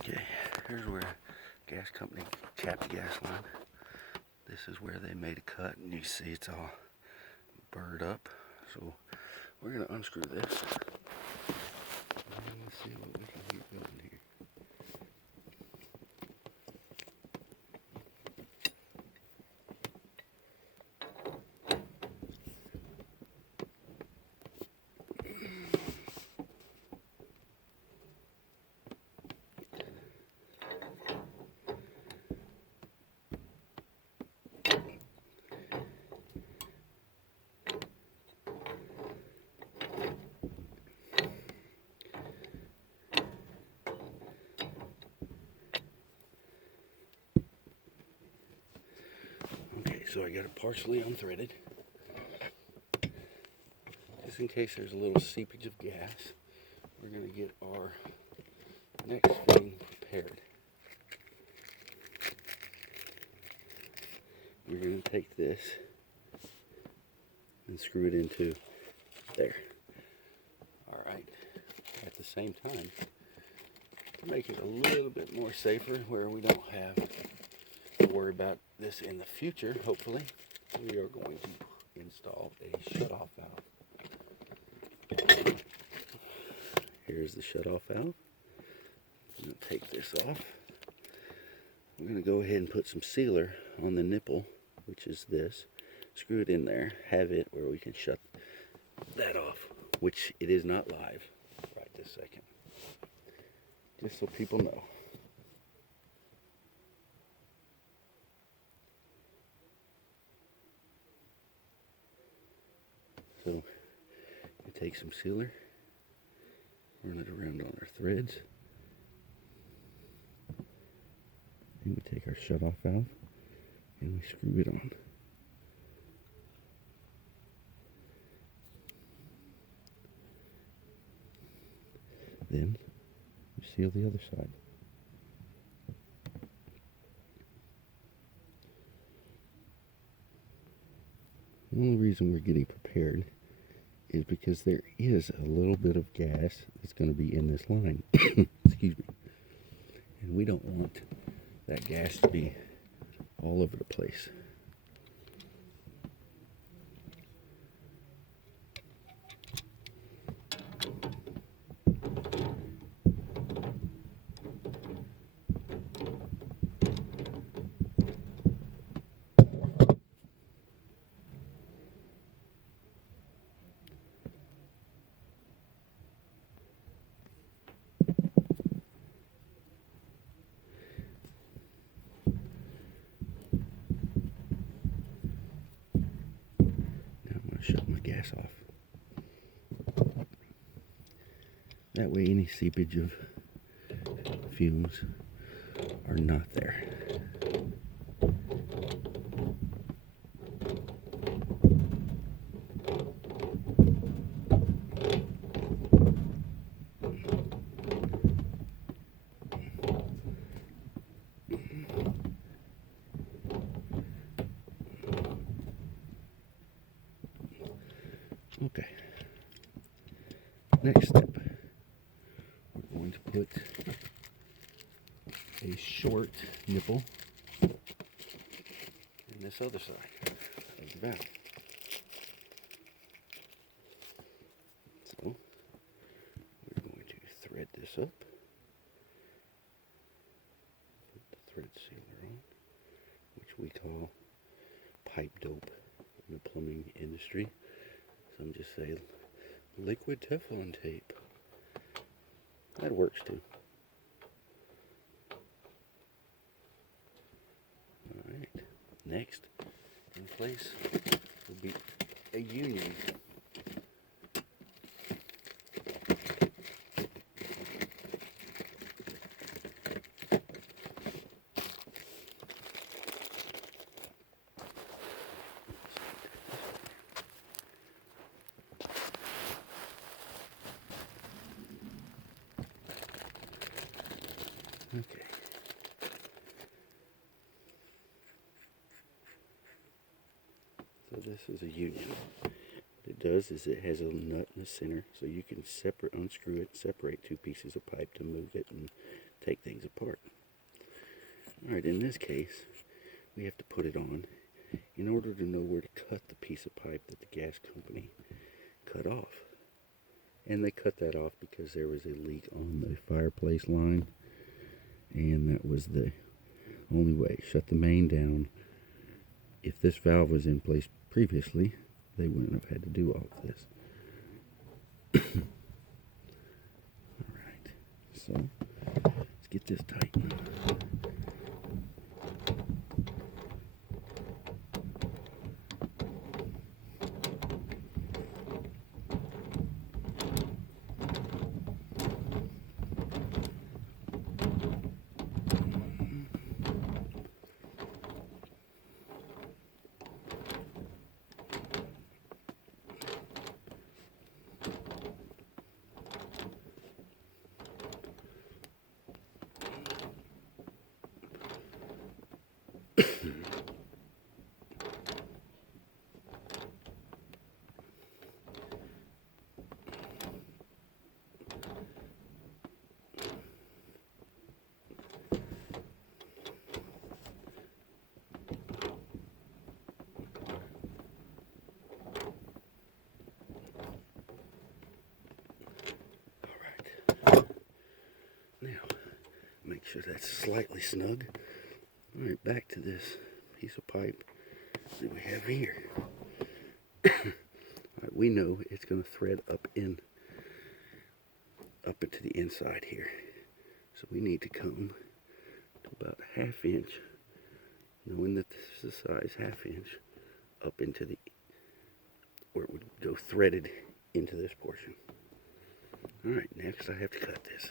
Okay, here's where gas company capped the gas line. This is where they made a cut, and you see it's all burred up. So we're gonna unscrew this and see what we can get going here. Okay, so I got it partially unthreaded. Just in case there's a little seepage of gas, we're gonna get our next thing prepared. We're going to take this and screw it into there. Alright, at the same time, to make it a little bit more safer where we don't have to worry about this in the future, hopefully, we are going to install a shutoff valve. Here's the shutoff valve. I'm going to take this off. I'm going to go ahead and put some sealer on the nipple, which is this. Screw it in there, have it where we can shut that off, which it is not live right this second. Just so people know. So you take some sealer, run it around on our threads, and we take our shutoff valve and we screw it on. Then you seal the other side. The only reason we're getting prepared is because there is a little bit of gas that's going to be in this line. Excuse me. And we don't want that gas to be all over the place. Shut my gas off. That way any seepage of fumes are not there. Okay. Next step, we're going to put a short nipple in this other side of the valve. So we're going to thread this up, put the thread sealer on, which we call pipe dope in the plumbing industry. Some just say liquid Teflon tape. That works too. Alright, next in place will be a union. Okay. So this is a union. What it does is it has a nut in the center, so you can unscrew it, separate two pieces of pipe to move it and take things apart. Alright, in this case, we have to put it on in order to know where to cut the piece of pipe that the gas company cut off. And they cut that off because there was a leak on the fireplace line, and that was the only way. Shut the main down. If this valve was in place previously, they wouldn't have had to do all of this. Alright, so let's get this tightened. Now, make sure that's slightly snug. Alright, back to this piece of pipe that we have here. Alright, we know it's going to thread up into the inside here. So we need to come to about 1/2 inch, knowing that this is the size 1/2 inch, up into the, where it would go threaded into this portion. Alright, next I have to cut this.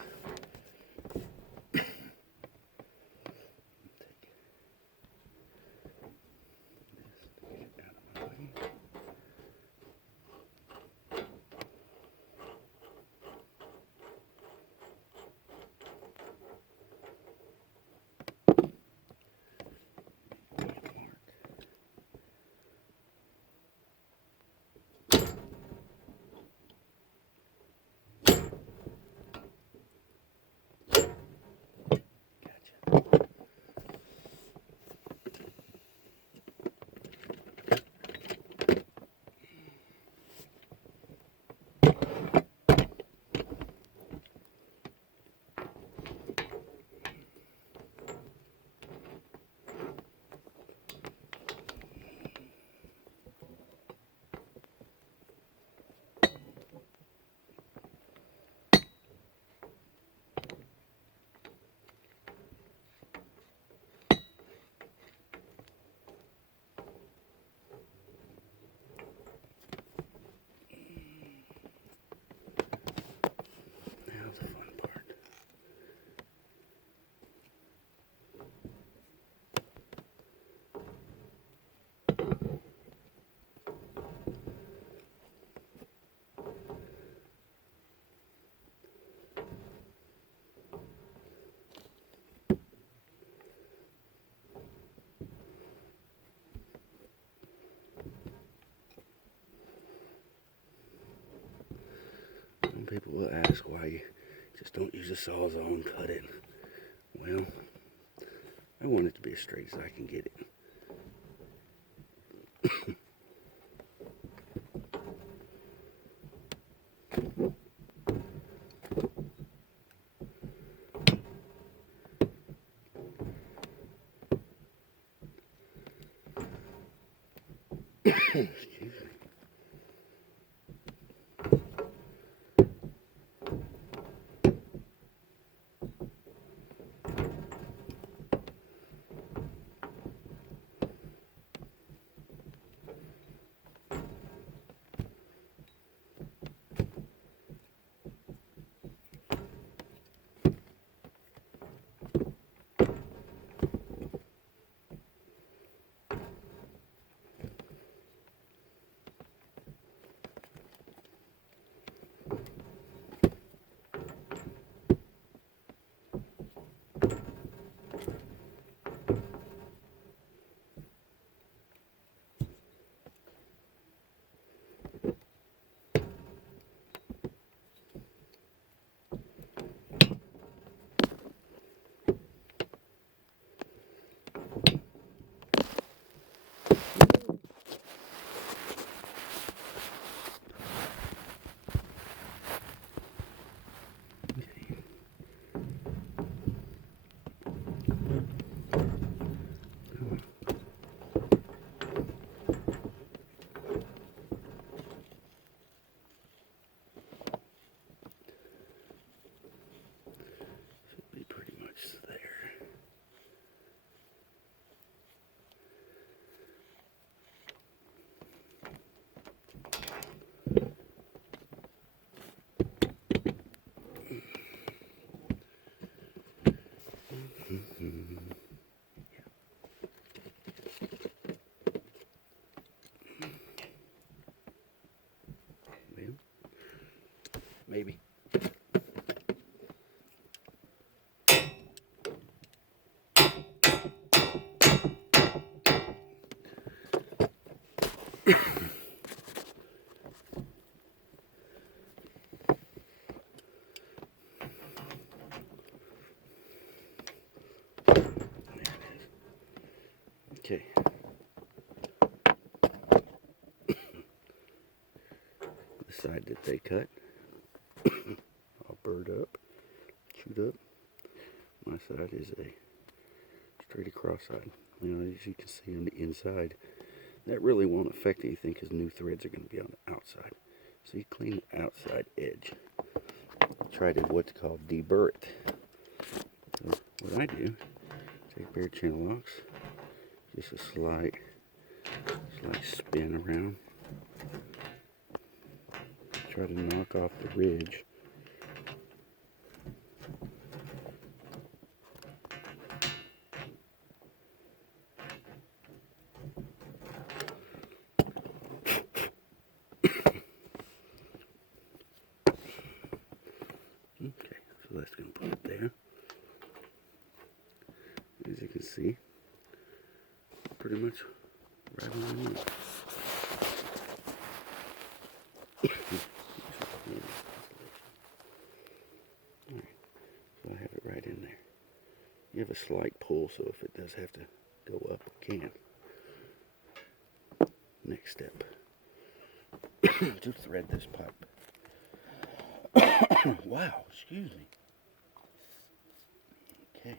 Now the fun part. Some people will ask why you just don't use a Sawzall and cut it. Well, I want it to be as straight as I can get it. Excuse me. Well, maybe. Okay. The side that they cut, all burred up, chewed up. My side is a straight across side. As you can see on the inside, that really won't affect anything because new threads are going to be on the outside. So you clean the outside edge. Try to what's called deburr it. So what I do, take bare channel locks, just a slight spin around. Try to knock off the ridge. Okay, so that's going to put it there. As you can see, pretty much right on the line. Alright, so I have it right in there. You have a slight pull, so if it does have to go up, it can. Next step, to thread this pipe. Wow, excuse me. Okay.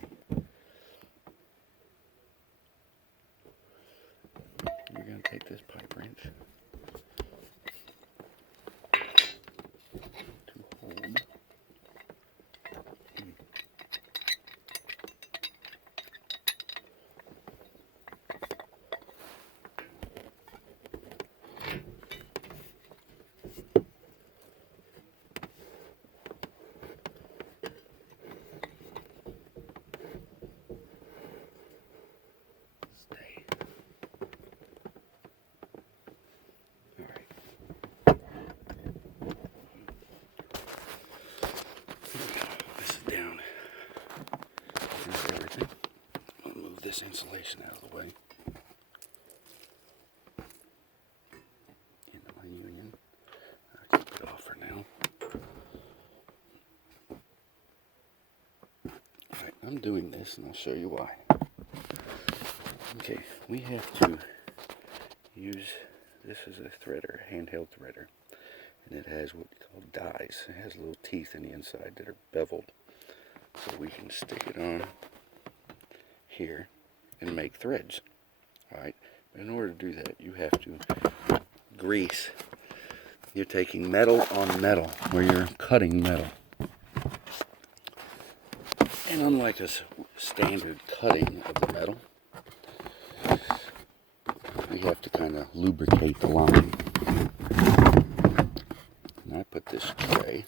You're going to take this pipe wrench to hold. Stay. Alright. This is down. Here's everything. I'll move this insulation out of the way. Into my union. I'll keep it off for now. Alright, I'm doing this and I'll show you why. Okay, we have to use, this is a threader, handheld threader, and it has what we call dies. It has little teeth in the inside that are beveled, so we can stick it on here and make threads. Alright, but in order to do that, you have to grease. You're taking metal on metal, where you're cutting metal. And unlike a standard cutting of the metal, we have to kind of lubricate the line. And I put this tray